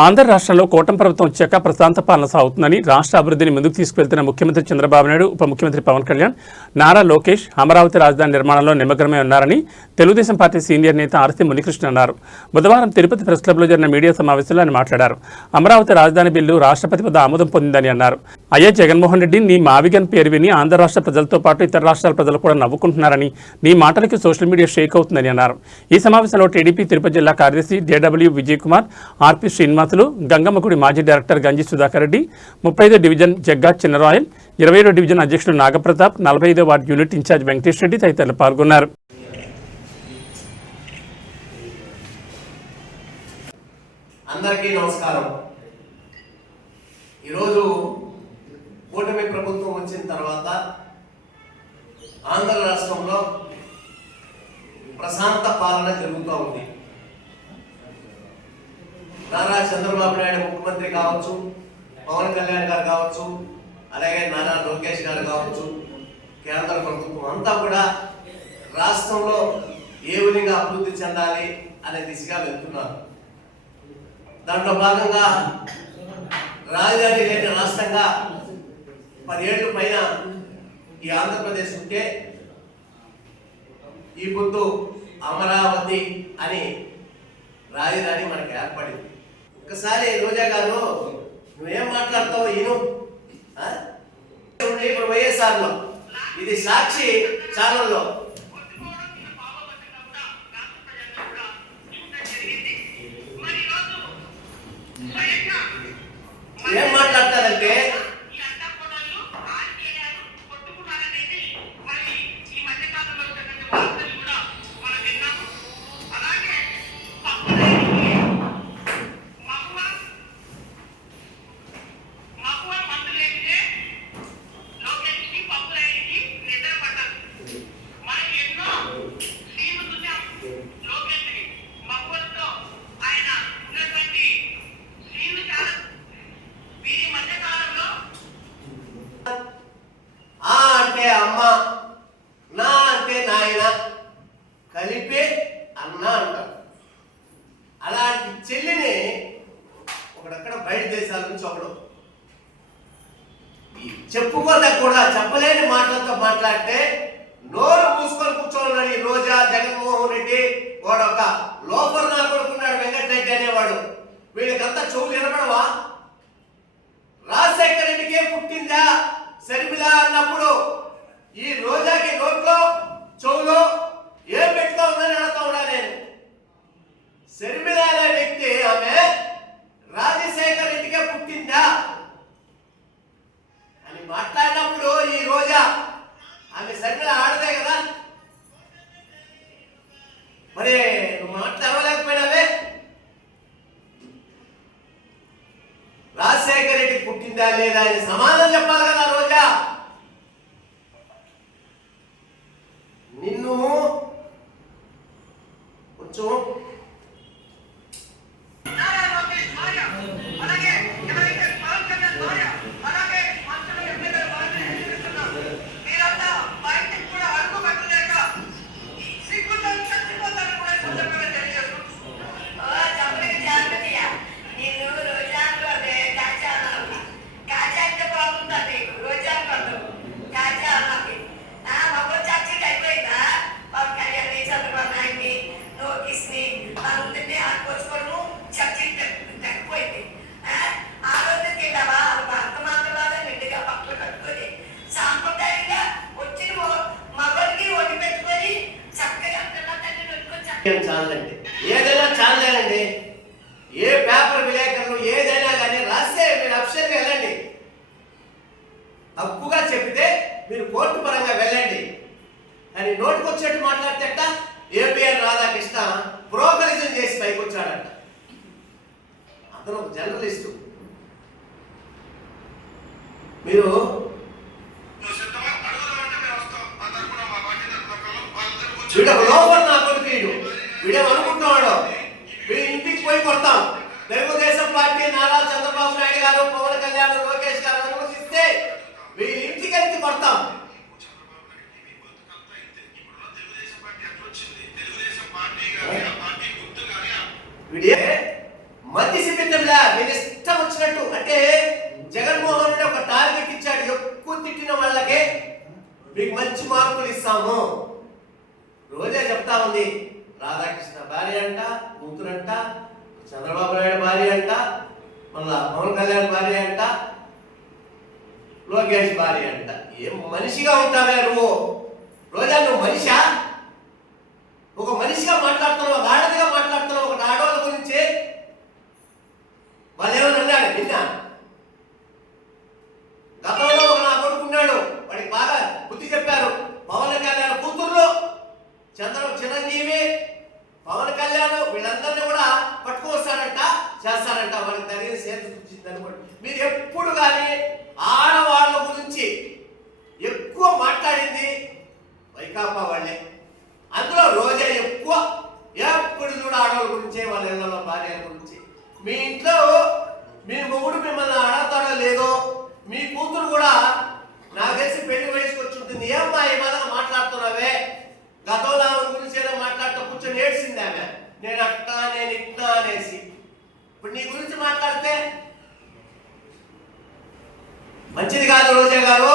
ఆంధ్ర రాష్ట్రంలో కూటమి ప్రభుత్వం వచ్చాక ప్రశాంత పాలన సాగుతుందని రాష్ట్ర అభివృద్ధిని ముందుకు తీసుకువెళ్తున్న ముఖ్యమంత్రి చంద్రబాబు నాయుడు, ఉప ముఖ్యమంత్రి పవన్ కళ్యాణ్, నారా లోకేష్ అమరావతి రాజధాని నిర్మాణంలో నిమగ్నమై ఉన్నారని తెలుగుదేశం పార్టీ సీనియర్ నేత ఆర్సీ మునికృష్ణ అన్నారు. బుధవారం తిరుపతి ప్రెస్ క్లబ్లో జరిగిన మీడియా సమావేశంలో ఆయన మాట్లాడారు. అమరావతి రాజధాని బిల్లు రాష్ట్రపతి వద్ద ఆమోదం పొందిందని అన్నారు. అయ్యా జగన్మోహన్ రెడ్డి, నీ మావిగన్ పేరు విని ఆంధ్ర రాష్ట్ర ప్రజలతో పాటు ఇతర రాష్ట్రాల ప్రజలు కూడా నవ్వుకుంటున్నారని, నీ మాటలకి సోషల్ మీడియా షేక్ అవుతుందని అన్నారు. ఈ సమావేశంలో టీడీపీ తిరుపతి జిల్లా కార్యదర్శి జేడబ్ల్యూ విజయ్ కుమార్, ఆర్పీ శ్రీనివాసులు, గంగమ్మగుడి మాజీ డైరెక్టర్ గంజి సుధాకర్ రెడ్డి, 35వ డివిజన్ జగ్గా చిన్నరాయల్, 20వ డివిజన్ అధ్యక్షుడు నాగప్రతాప్, 45వ ward unit in charge Venkatesh Reddy తదితరులు పాల్గొన్నారు. అందరికీ నమస్కారం. ఈరోజు కూటమి ప్రభుత్వం వచ్చిన తర్వాత ఆంధ్ర రాష్ట్రంలో ప్రశాంత పాలన జరుగుతూ ఉంది. నారా చంద్రబాబు నాయుడు ముఖ్యమంత్రి కావచ్చు, పవన్ కళ్యాణ్ గారు కావచ్చు, అలాగే నారా లోకేష్ గారు కావచ్చు, కేంద్ర ప్రభుత్వం అంతా కూడా రాష్ట్రంలో ఏ విధంగా అభివృద్ధి చెందాలి అనే దిశగా వెళ్తున్నారు. దాంట్లో భాగంగా రాజధాని లేని రాష్ట్రంగా 10 ఏళ్ల పైన ఈ ఆంధ్రప్రదేశ్ ఉంటే ఈ పొద్దు అమరావతి అని రాజధాని మనకి ఏర్పడింది. ఒకసారి రోజా గారు, నువ్వేం మాట్లాడతావు ఈను ఇప్పుడు వైఎస్ఆర్లో, ఇది సాక్షి ఛానల్లో ఏం మాట్లాడతారంటే కలిపే అన్న అంటారు. అలాంటి చెల్లిని ఒకడక్కడ బయట దేశాల నుంచి ఒకడు చెప్పుకోలేక కూడా చెప్పలేని మాటలతో మాట్లాడితే నోరు మూసుకొని కూర్చోవాలని రోజా, జగన్మోహన్ రెడ్డి, వాడు ఒక లోపల నా కొడుకున్నాడు వెంకటరెడ్డి అనేవాడు. వీళ్ళకంతా చెవులు వినపడవా? రాజశేఖర రెడ్డికే పుట్టిందా శర్మిల అన్నప్పుడు ఈ రోజాకి నోట్లో చెవులో ఏం పెట్టుకో ఉందని అడుగుతా ఉన్నా నేను. శర్మిల అనే వ్యక్తి ఆమె రాజశేఖర రెడ్డికే పుట్టిందా అని మాట్లాడినప్పుడు ఈ రోజా ఆమె శర్మిల ఆడదే కదా, మరి నువ్వు మాట్లాడలేకపోయినావే. రాజశేఖర రెడ్డికి పుట్టిందా లేదా అని సమాధానం చెప్పాలి కదా రోజా. నిన్ను కొంచెం చాలండి, ఏదైనా చాలండి. ఏ పేపర్ విలేకరులు ఏదైనా కానీ రాస్తే మీరు అఫీషియల్గా వెళ్ళండి. తప్పుగా చెప్తే మీరు కోర్టు పరంగా వెళ్ళండి. కానీ నోటుకొచ్చేట్టు మాట్లాడితే ఏపీఎన్ రాధాకృష్ణ బ్రోకరిజం చేసి పైకి వచ్చాడంట. అతను ఒక జర్నలిస్టు. మీరు లోపల నా కొడుకు వీడియో అనుకుంటున్నాడు, వీడి ఇంటికి పోయి కొడతాం. తెలుగుదేశం పార్టీ నారా చంద్రబాబు నాయుడు గారు, పవన్ కళ్యాణ్, లోకేష్ గారు అనుమతిస్తే వీడి ఇంటికి వెళ్తే కొడతాం. వీడే మతి సిపిద్ద భార్య అంట, మళ్ళా పవన్ కళ్యాణ్ భార్య అంట, లోకేష్ భార్య అంట. ఏం మనిషిగా ఉంటావే నువ్వు? రోజా నువ్వు మనిషా? ఒక మనిషిగా మాట్లాడుతున్నావు, ఒక ఆడదిగా మాట్లాడుతున్నావు, ఒక ఆడవాళ్ళ గురించి. వాళ్ళు ఏమని అన్నాడు నిన్న? గతంలో ఒక నా కొడుకున్నాడు, వాడికి బాగా బుద్ధి చెప్పారు. పవన్ కళ్యాణ్ కూతుర్లు చిరంజీవి, పవన్ కళ్యాణ్ వీళ్ళందరినీ కూడా పట్టుకొస్తాడంట, చేస్తాడంట. వాడికి తగిన సేత చూపించింది అనుకోండి. మీరు ఎప్పుడు కానీ ఆడవాళ్ళ గురించి ఎక్కువ మాట్లాడింది వైకాపా వాళ్ళే. అందులో రోజా ఎక్కువ, ఎప్పుడు కూడా ఆడవాళ్ళ గురించే, వాళ్ళ ఇళ్లలో భార్యల గురించి. మీ ఇంట్లో మీ మొగుడు మిమ్మల్ని అడగతాడో లేదో, మీ కూతురు కూడా నాకు తెలిసి పెళ్లి వయసుకు వచ్చి ఉంటుంది. ఏమ్మా ఈ మాదిరిగా మాట్లాడుతున్నావే? గతంలో ఆమె గురించి ఏదో మాట్లాడుతూ కూర్చొని ఏడ్చింది ఆమె, నేను అట్టా నేను ఇట్టా అనేసి. ఇప్పుడు నీ గురించి మాట్లాడితే మంచిది కాదు రోజా గారు.